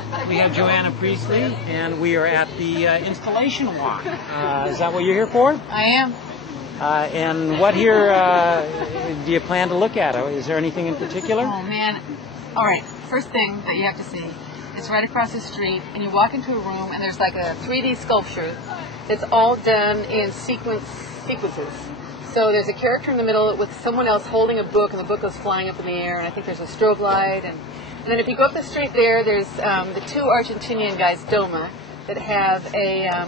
We have Joanna Priestley, and we are at the installation walk. Is that what you're here for? I am. And what here do you plan to look at? Is there anything in particular? Oh, man. All right. First thing that you have to see is right across the street, and you walk into a room, and there's like a 3D sculpture that's all done in sequences. So there's a character in the middle with someone else holding a book, and the book goes flying up in the air, and I think there's a strobe light. And then if you go up the street there's the two Argentinian guys, Doma, that have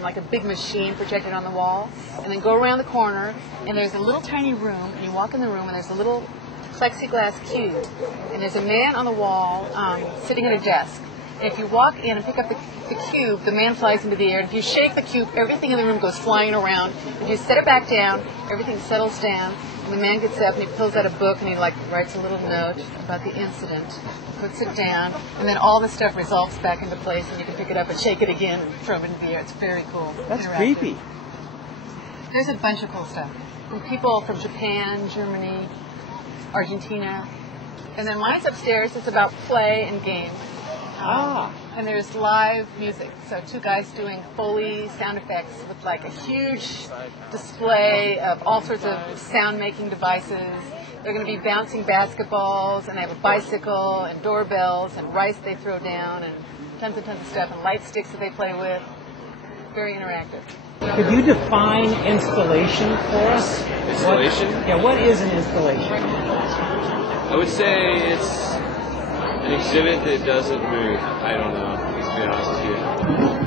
like a big machine projected on the wall. And then go around the corner, and there's a little tiny room, and you walk in the room, and there's a little plexiglass cube. And there's a man on the wall sitting at a desk. And if you walk in and pick up the cube, the man flies into the air. And if you shake the cube, everything in the room goes flying around. If you set it back down, everything settles down. And the man gets up and he pulls out a book and he writes a little note about the incident, puts it down, and then all the stuff resolves back into place, and you can pick it up and shake it again and throw it into the air. It's very cool. That's creepy. There's a bunch of cool stuff. From people from Japan, Germany, Argentina. And then mine's upstairs. It's about play and games. And there's live music. So two guys doing Foley sound effects with like a huge display of all sorts of sound-making devices. They're going to be bouncing basketballs, and they have a bicycle and doorbells and rice they throw down and tons of stuff, and light sticks that they play with. Very interactive. Could you define installation for us? Installation? What is an installation? I would say it's an exhibit that doesn't move. I don't know, to be honest with you.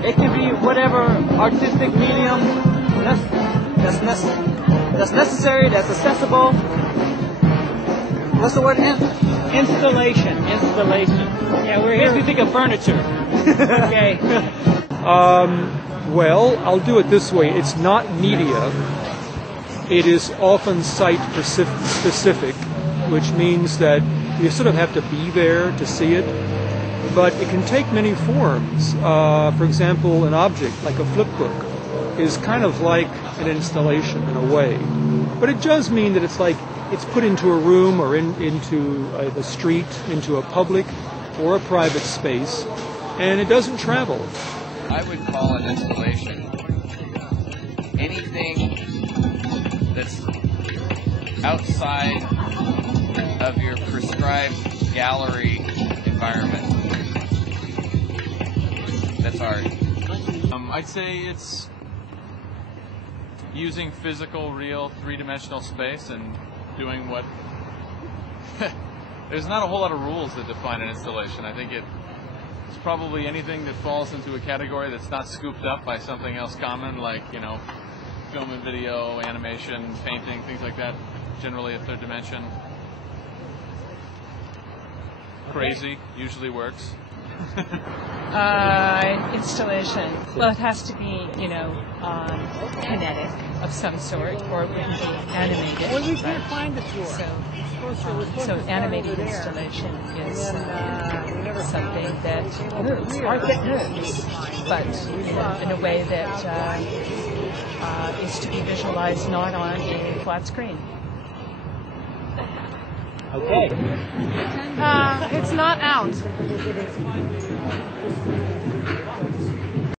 It can be whatever artistic medium that's necessary, that's accessible. What's the word? Installation. Yeah, we're here to think of furniture. Okay. Well, I'll do it this way. It's not media. It is often site-specific, which means that you sort of have to be there to see it. But it can take many forms. For example, an object like a flip book is kind of like an installation in a way. But it does mean that it's put into a room or into the street, into a public or a private space, and it doesn't travel. I would call an installation anything that's outside of your prescribed gallery environment. That's art. I'd say it's using physical, real, three-dimensional space and doing what... There's not a whole lot of rules that define an installation. I think it's probably anything that falls into a category that's not scooped up by something else common, like, film and video, animation, painting, things like that, generally a third dimension. Crazy usually works. Installation. Well, it has to be, kinetic of some sort, or it would be animated. Well, we can't find it for. So animated installation is something that moves, art that moves, but in a way that is to be visualized not on a flat screen. Okay. It's not out.